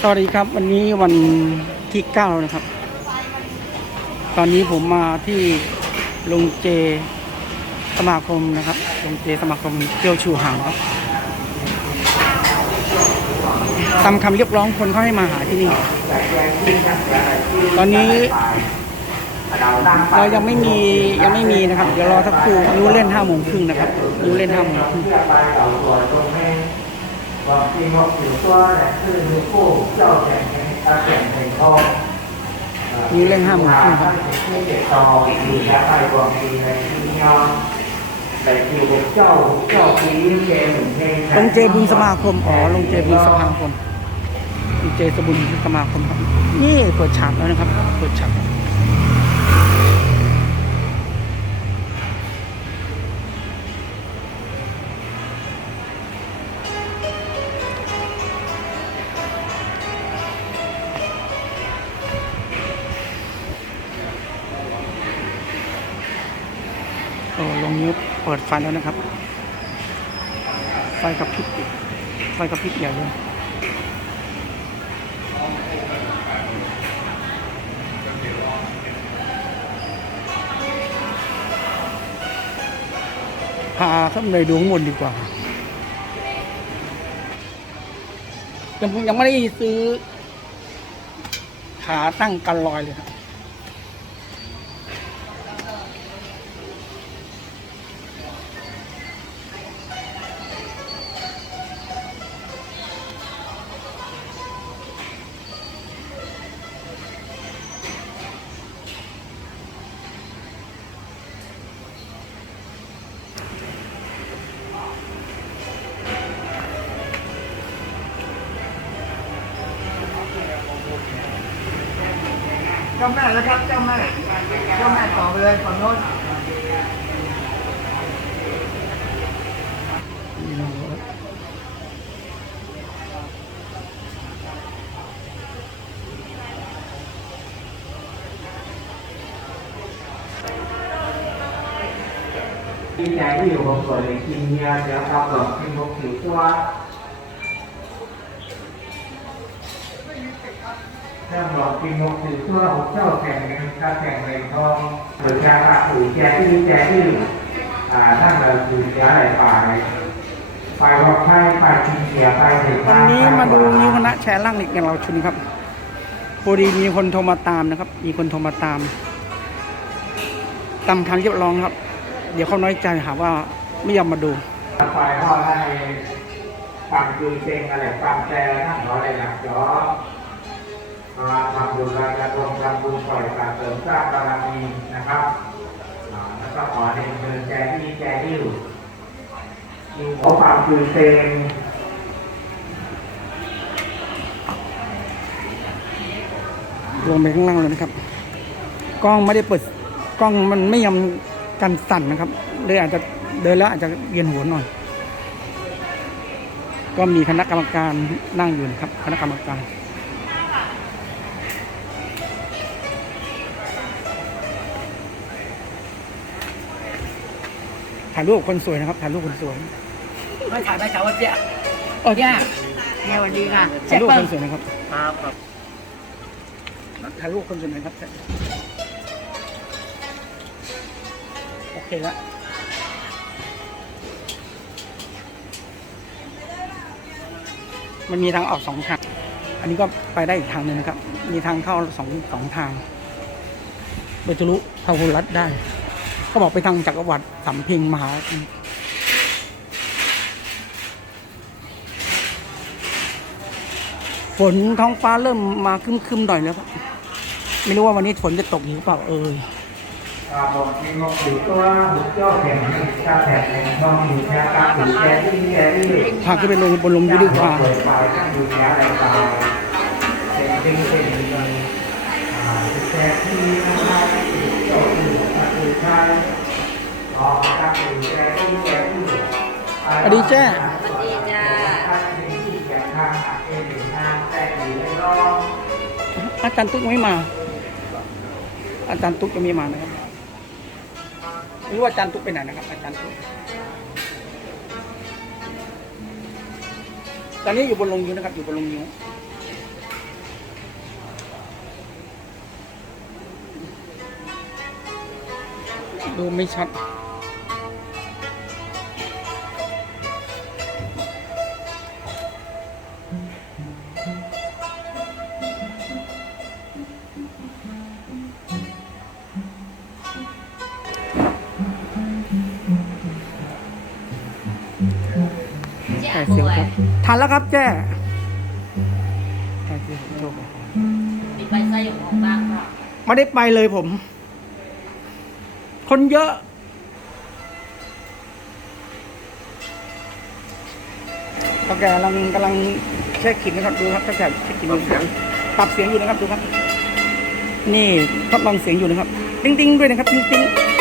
สวัสดีครับ วันนี้วันที่เก้านะครับ ตอนนี้ผมมาที่โรงเจสมาคมนะครับโรงเจสมาคมเกียวชูหางครับตามคำเรียกร้องคนเขาให้มาหาที่นี่ ตอนนี้เรายังไม่มียังไม่มีนะครับ เดี๋ยวรอสักครู่ยูเล่นห้าโมงครึ่งนะครับยูเล่นห้าโมงครึ่ง 拜老祖宗呢，黄氏木条多咧，是富周成嘅阿成成功。 ยูเล่นห้าโมงครึ่งครับ ที่เด็กต่ออยู่ยาไปกว่าปีในที่ยอแต่อยู่กับเจ้าเจ้าปีเจหนึ่งเพลง ลงเจบุญสมาคมอ๋อลงเจบุญสมาคมลงเจสบุญสมาคมครับ นี่เปิดฉากแล้วนะครับเปิดฉาก โอ้ลงนิ้วเปิดไฟแล้วนะครับ ไฟกระพริบไฟกระพริบใหญ่เลยพาท่านไปดูข้างบนดีกว่ายังยังไม่ได้ซื้อขาตั้งกันลอยเลยครับ เจ้าแม่แล้วครับเจ้าแม่เจ้าแม่ต่อไปเลยฝั่งโน้นดีใจที่อยู่กับคนในทีเนี่ยเดี๋ เป็นพวกผิวตัวเรื่องหลอกกินนกผิวตัวของเจ้าแข่งเงินค่าแข่งเงินทองหรือแกปากถือแกที่แกที่อ่านั่นเราคือแกอะไรป่าเลยไปบอกไพ่ไปชิงเสียไปถึงวันนี้มาดูนิ้วคณะแชร์ล่างเหล็กอย่างเราชุนครับพอดีมีคนโทรมาตามนะครับ มีคนโทรมาตามตามคำเรียกร้องครับ เดี๋ยวเขาน้อยใจหาว่าไม่ยอมมาดูไปพ่อให้ฟังคือเจงอะไรฟังแกนั่งรออะไรนักจอ มาทำบุญรายการรวมทำบุญปล่อยปลาเสริมสร้างบารมีนะครับแล้วก็ขอเรียนเชิญแจที่แจที่อยู่ขอความคือเจงรวมไปข้างล่างเลยนะครับ กล้องไม่ได้เปิดกล้องมันไม่ยอมกันสั่นนะครับเลยอาจจะเดินแล้วอาจจะเวียนหัวหน่อย ก็มีคณะกรรมการนั่งอยู่นะครับ คณะกรรมการ ถ่ายรูปกับคนสวยนะครับถ่ายรูปคนสวยไม่ถ่ายไม่ถ่ายว่าเจ๊ะโอ้ยเนี่ยเนี่ยสวัสดีค่ะถ่ายรูปกับเปิ้คลนสวยนะครับครับครับถ่ายรูปคนสวยหนะครับโอเคแล้วมันมีทางออกสองทาง อันนี้ก็ไปได้อีกทางหนึ่งนะครับ มีทางเข้าสองสองทางไปทะลุพาหุรัตน์ได้ ก็บอกไปทางจักรวรรดิสำเพ็งมหาฝนท้องฟ้าเริ่มมาคึมๆหน่อยแล้วครับไม่รู้ว่าวันนี้ฝนจะตกหรือเปล่าเอ่ยอ่าบอกกินนกผิวตัวหุบเจ้าแข่งเงินค่าแข่งเงินทองอยู่แค่ตาถือแกที่แกที่พาขึ้นไปลงบนลงยูดีกว่าเปิดไฟตั้งอยู่แค่อะไรตายเป็นจริงเป็นจริงอ่าแกที่นะครับ สินใจรอตั้งอยู่แกที่แกที่สวัสดีแจ้สวัสดีจ้าอาจารย์ตุ๊กยังไม่มา อาจารย์ตุ๊กยังไม่มานะครับไม่รู้ว่าอาจารย์ตุ๊กไปไหนนะครับ อาจารย์ตุ๊กตอนนี้อยู่บนลงยิ้วนะครับ อยู่บนลงยิ้ว ดูไม่ชัดเจ๊ใช่ป่เสียงวยครับทันแล้วครับแจ้ใช่เสียงโชคปิดใบไส้ของของบ้างค่ะ ไม่ได้ไปเลยผม คนเยอะตาแกกำลังกำลังเช็คขิดนะครับดูครับตาแกเช็คขินอยู่ปรับเสียงอยู่นะครับดูครับ นี่ทดลองเสียงอยู่นะครับ ติ้งติ้งๆด้วยนะครับติ้งติ้งๆ